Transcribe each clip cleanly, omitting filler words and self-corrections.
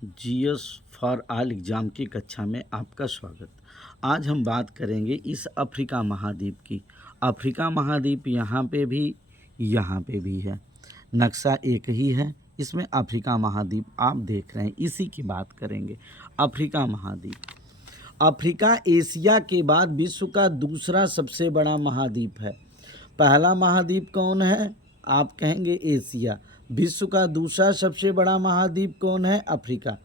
GS for all exam की कक्षा में आपका स्वागत। आज हम बात करेंगे इस अफ्रीका महाद्वीप की। अफ्रीका महाद्वीप यहाँ पे भी है। नक्शा एक ही है, इसमें अफ्रीका महाद्वीप आप देख रहे हैं, इसी की बात करेंगे। अफ्रीका महाद्वीप, अफ्रीका एशिया के बाद विश्व का दूसरा सबसे बड़ा महाद्वीप है। पहला महाद्वीप कौन है? आप कहेंगे एशिया। विश्व का दूसरा सबसे बड़ा महाद्वीप कौन है? अफ्रीका।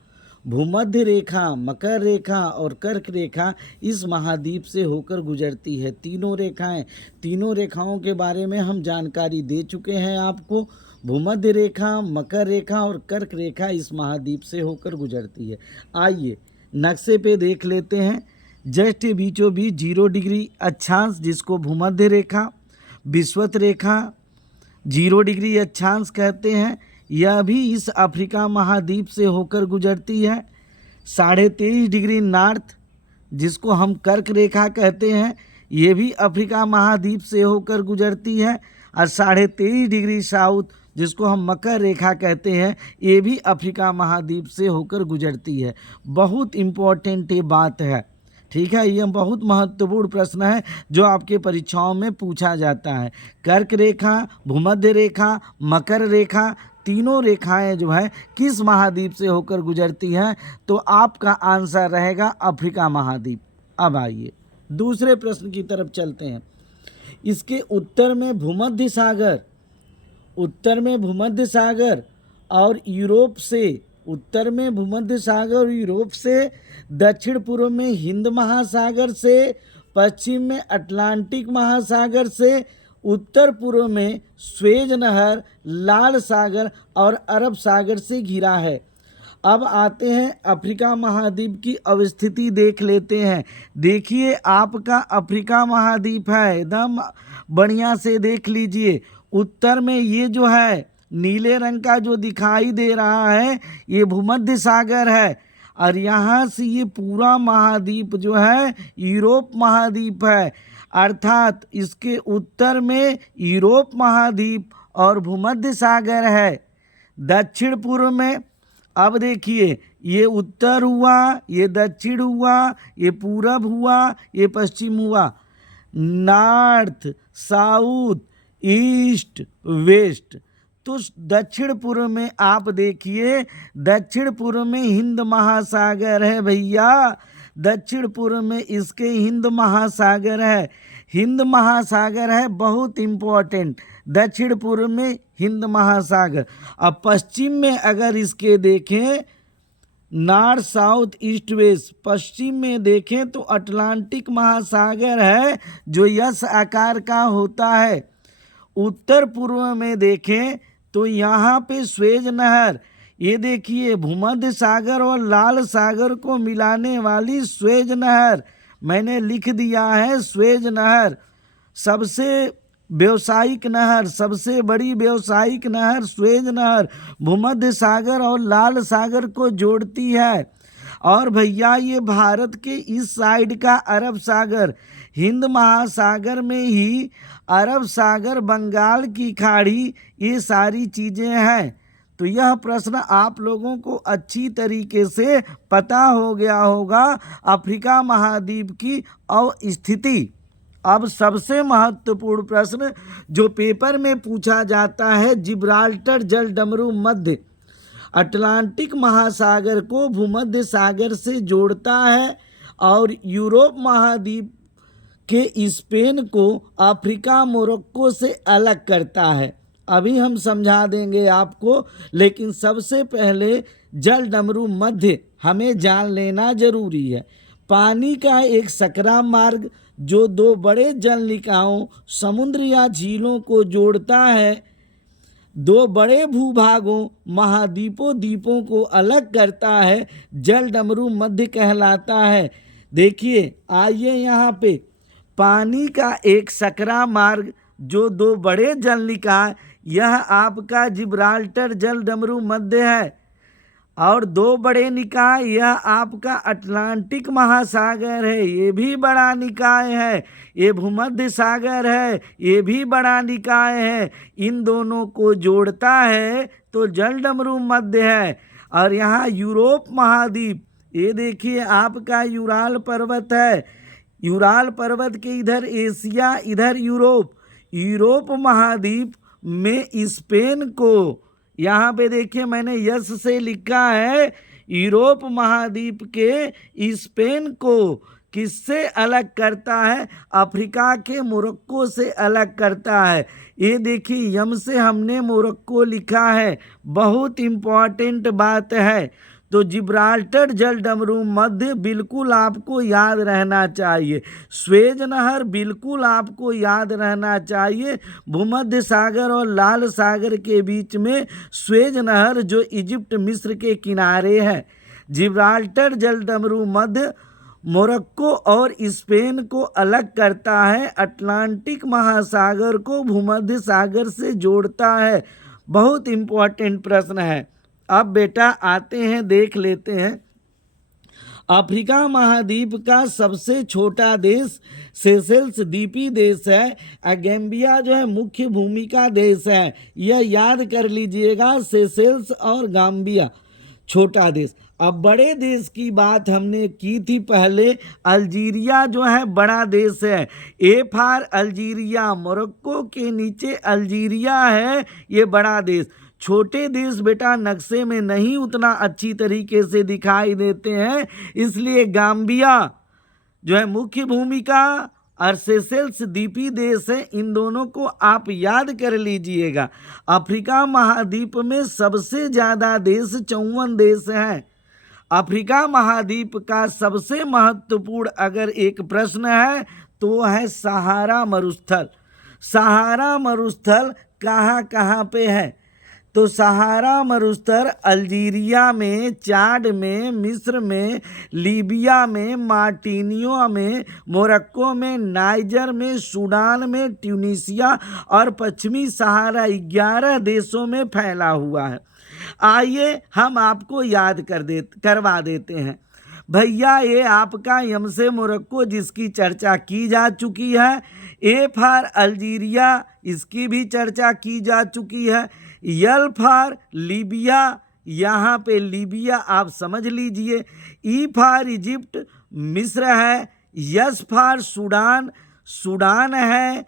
भूमध्य रेखा, मकर रेखा और कर्क रेखा इस महाद्वीप से होकर गुजरती है। तीनों रेखाओं के बारे में हम जानकारी दे चुके हैं आपको। भूमध्य रेखा, मकर रेखा और कर्क रेखा इस महाद्वीप से होकर गुजरती है। आइए नक्शे पे देख लेते हैं। जस्ट बीचों बीच 0 डिग्री अक्षांश, जिसको भूमध्य रेखा, विषुवत रेखा 0 डिग्री अक्षांश कहते हैं, यह भी इस अफ्रीका महाद्वीप से होकर गुजरती है। 23.5 डिग्री नॉर्थ, जिसको हम कर्क रेखा कहते हैं, ये भी अफ्रीका महाद्वीप से होकर गुजरती है। और 23.5 डिग्री साउथ, जिसको हम मकर रेखा कहते हैं, ये भी अफ्रीका महाद्वीप से होकर गुजरती है। बहुत इम्पोर्टेंट ये बात है, ठीक है। ये बहुत महत्वपूर्ण प्रश्न है जो आपके परीक्षाओं में पूछा जाता है। कर्क रेखा, भूमध्य रेखा, मकर रेखा, तीनों रेखाएं जो है किस महाद्वीप से होकर गुजरती हैं? तो आपका आंसर रहेगा अफ्रीका महाद्वीप। अब आइए दूसरे प्रश्न की तरफ चलते हैं। इसके उत्तर में भूमध्य सागर और यूरोप से दक्षिण पूर्व में हिंद महासागर से, पश्चिम में अटलांटिक महासागर से, उत्तर पूर्व में स्वेज नहर, लाल सागर और अरब सागर से घिरा है। अब आते हैं अफ्रीका महाद्वीप की अवस्थिति देख लेते हैं। देखिए आपका अफ्रीका महाद्वीप है, एकदम बढ़िया से देख लीजिए। उत्तर में ये जो है नीले रंग का जो दिखाई दे रहा है, ये भूमध्य सागर है। और यहाँ से ये पूरा महाद्वीप जो है यूरोप महाद्वीप है। अर्थात इसके उत्तर में यूरोप महाद्वीप और भूमध्य सागर है। दक्षिण पूर्व में, अब देखिए, ये उत्तर हुआ, ये दक्षिण हुआ, ये पूरब हुआ, ये पश्चिम हुआ। North, south, east, west. तो दक्षिण पूर्व में आप देखिए, दक्षिण पूर्व में हिंद महासागर है भैया। दक्षिण पूर्व में इसके हिंद महासागर है, बहुत इम्पोर्टेंट। दक्षिण पूर्व में हिंद महासागर। अब पश्चिम में अगर इसके देखें, नॉर्थ, साउथ, ईस्ट, वेस्ट, पश्चिम में देखें तो अटलांटिक महासागर है जो यस आकार का होता है। उत्तर पूर्व में देखें तो यहाँ पे स्वेज नहर, ये देखिए भूमध्य सागर और लाल सागर को मिलाने वाली स्वेज नहर, मैंने लिख दिया है स्वेज नहर। सबसे बड़ी व्यावसायिक नहर स्वेज नहर भूमध्य सागर और लाल सागर को जोड़ती है। और भैया ये भारत के इस साइड का अरब सागर, हिंद महासागर में ही अरब सागर, बंगाल की खाड़ी, ये सारी चीज़ें हैं। तो यह प्रश्न आप लोगों को अच्छी तरीके से पता हो गया होगा अफ्रीका महाद्वीप की अवस्थिति। अब सबसे महत्वपूर्ण प्रश्न जो पेपर में पूछा जाता है, जिब्राल्टर जलडमरू मध्य अटलांटिक महासागर को भूमध्य सागर से जोड़ता है और यूरोप महाद्वीप के स्पेन को अफ्रीका मोरक्को से अलग करता है। अभी हम समझा देंगे आपको, लेकिन सबसे पहले जलडमरू मध्य हमें जान लेना जरूरी है। पानी का एक सकरा मार्ग जो 2 बड़े जल निकायों, समुद्र या झीलों को जोड़ता है, 2 बड़े भूभागों, द्वीपों को अलग करता है, जलडमरू मध्य कहलाता है। देखिए आइए यहाँ पे, पानी का एक सकरा मार्ग जो 2 बड़े जल निकाय, यह आपका जिब्राल्टर जलडमरू मध्य है। और 2 बड़े निकाय, यह आपका अटलांटिक महासागर है, ये भी बड़ा निकाय है। ये भूमध्य सागर है, ये भी बड़ा निकाय है। इन दोनों को जोड़ता है तो जलडमरू मध्य है। और यहाँ यूरोप महाद्वीप, ये देखिए आपका यूराल पर्वत है, यूराल पर्वत के इधर एशिया, इधर यूरोप। यूरोप महाद्वीप में स्पेन को, यहाँ पे देखिए मैंने यस से लिखा है, यूरोप महाद्वीप के स्पेन को किससे अलग करता है? अफ्रीका के मोरक्को से अलग करता है। ये देखिए यम से हमने मोरक्को लिखा है, बहुत इम्पॉर्टेंट बात है। तो जिब्राल्टर जलडमरू मध्य बिल्कुल आपको याद रहना चाहिए। स्वेज नहर बिल्कुल आपको याद रहना चाहिए। भूमध्य सागर और लाल सागर के बीच में स्वेज नहर जो इजिप्ट मिस्र के किनारे है। जिब्राल्टर जलडमरू मध्य मोरक्को और स्पेन को अलग करता है, अटलांटिक महासागर को भूमध्य सागर से जोड़ता है। बहुत इम्पोर्टेंट प्रश्न है। अब बेटा आते हैं, देख लेते हैं। अफ्रीका महाद्वीप का सबसे छोटा देश सेशेल्स द्वीपी देश है। गैम्बिया जो है मुख्य भूमि का देश है, यह याद कर लीजिएगा। सेशेल्स और गाम्बिया छोटा देश। अब बड़े देश की बात हमने की थी पहले। अल्जीरिया जो है बड़ा देश है। ए फॉर अल्जीरिया, मोरक्को के नीचे अल्जीरिया है, ये बड़ा देश। छोटे देश बेटा नक्शे में नहीं उतना अच्छी तरीके से दिखाई देते हैं, इसलिए गाम्बिया जो है मुख्य भूमिका और सेशेल्स द्वीपी देश है। इन दोनों को आप याद कर लीजिएगा। अफ्रीका महाद्वीप में सबसे ज़्यादा देश 54 देश हैं। अफ्रीका महाद्वीप का सबसे महत्वपूर्ण अगर एक प्रश्न है तो है सहारा मरुस्थल। सहारा मरुस्थल कहाँ कहाँ पे है? तो सहारा मरुस्थल अल्जीरिया में, चाड में, मिस्र में, लीबिया में, मार्टिनियो में, मोरक्को में, नाइजर में, सूडान में, ट्यूनीसिया और पश्चिमी सहारा 11 देशों में फैला हुआ है। आइए हम आपको याद करवा देते हैं। भैया ये आपका यम से मोरक्को जिसकी चर्चा की जा चुकी है। ए फॉर अल्जीरिया, इसकी भी चर्चा की जा चुकी है। यल फॉर लीबिया, यहाँ पे लीबिया आप समझ लीजिए। ई फॉर इजिप्ट, मिस्र है। यस फॉर सूडान, सूडान है।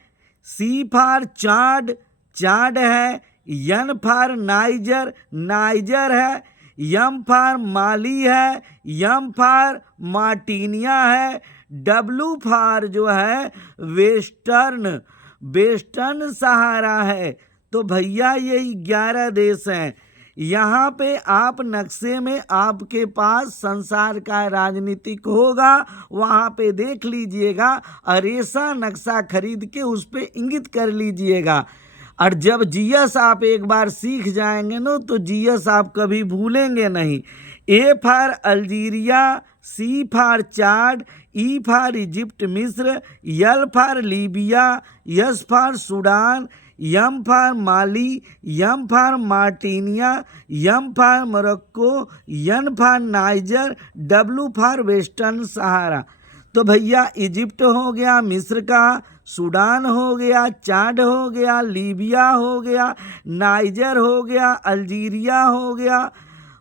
सी फॉर चाड, चाड है। यन फॉर नाइजर, नाइजर है। यम फॉर माली है। यम फॉर मार्टिनिया है। डब्लू फॉर जो है वेस्टर्न, वेस्टर्न सहारा है। तो भैया ये 11 देश हैं। यहाँ पे आप नक्शे में आपके पास संसार का राजनीतिक होगा, वहाँ पे देख लीजिएगा और ऐसा नक्शा खरीद के उस पे इंगित कर लीजिएगा। और जब जीएस आप एक बार सीख जाएंगे ना तो जीएस आप कभी भूलेंगे नहीं। A for Algeria, C for Chad, E for Egypt मिस्र, L for Libya, S for Sudan, M for Mali, M for Mauritania, M for Morocco, N for Niger, W for Western Sahara. तो भैया Egypt हो गया मिस्र का, Sudan हो गया, चाड हो गया, लीबिया हो गया, नाइजर हो गया, अल्जीरिया हो गया,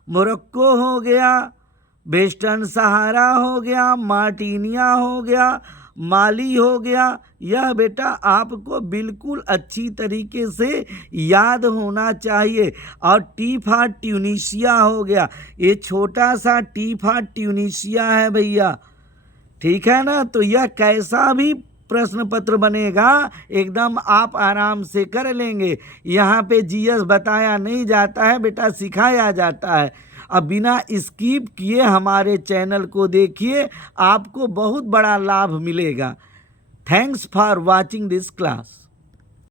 मोरक्को हो गया, वेस्टर्न सहारा हो गया, मार्टिनिया हो गया, माली हो गया। यह बेटा आपको बिल्कुल अच्छी तरीके से याद होना चाहिए। और टी फॉर ट्यूनीशिया हो गया, ये छोटा सा टी फॉर ट्यूनीशिया है भैया, ठीक है ना। तो यह कैसा भी प्रश्न पत्र बनेगा एकदम आप आराम से कर लेंगे। यहाँ पे जीएस बताया नहीं जाता है बेटा, सिखाया जाता है। अब बिना स्किप किए हमारे चैनल को देखिए, आपको बहुत बड़ा लाभ मिलेगा। Thanks for watching this class.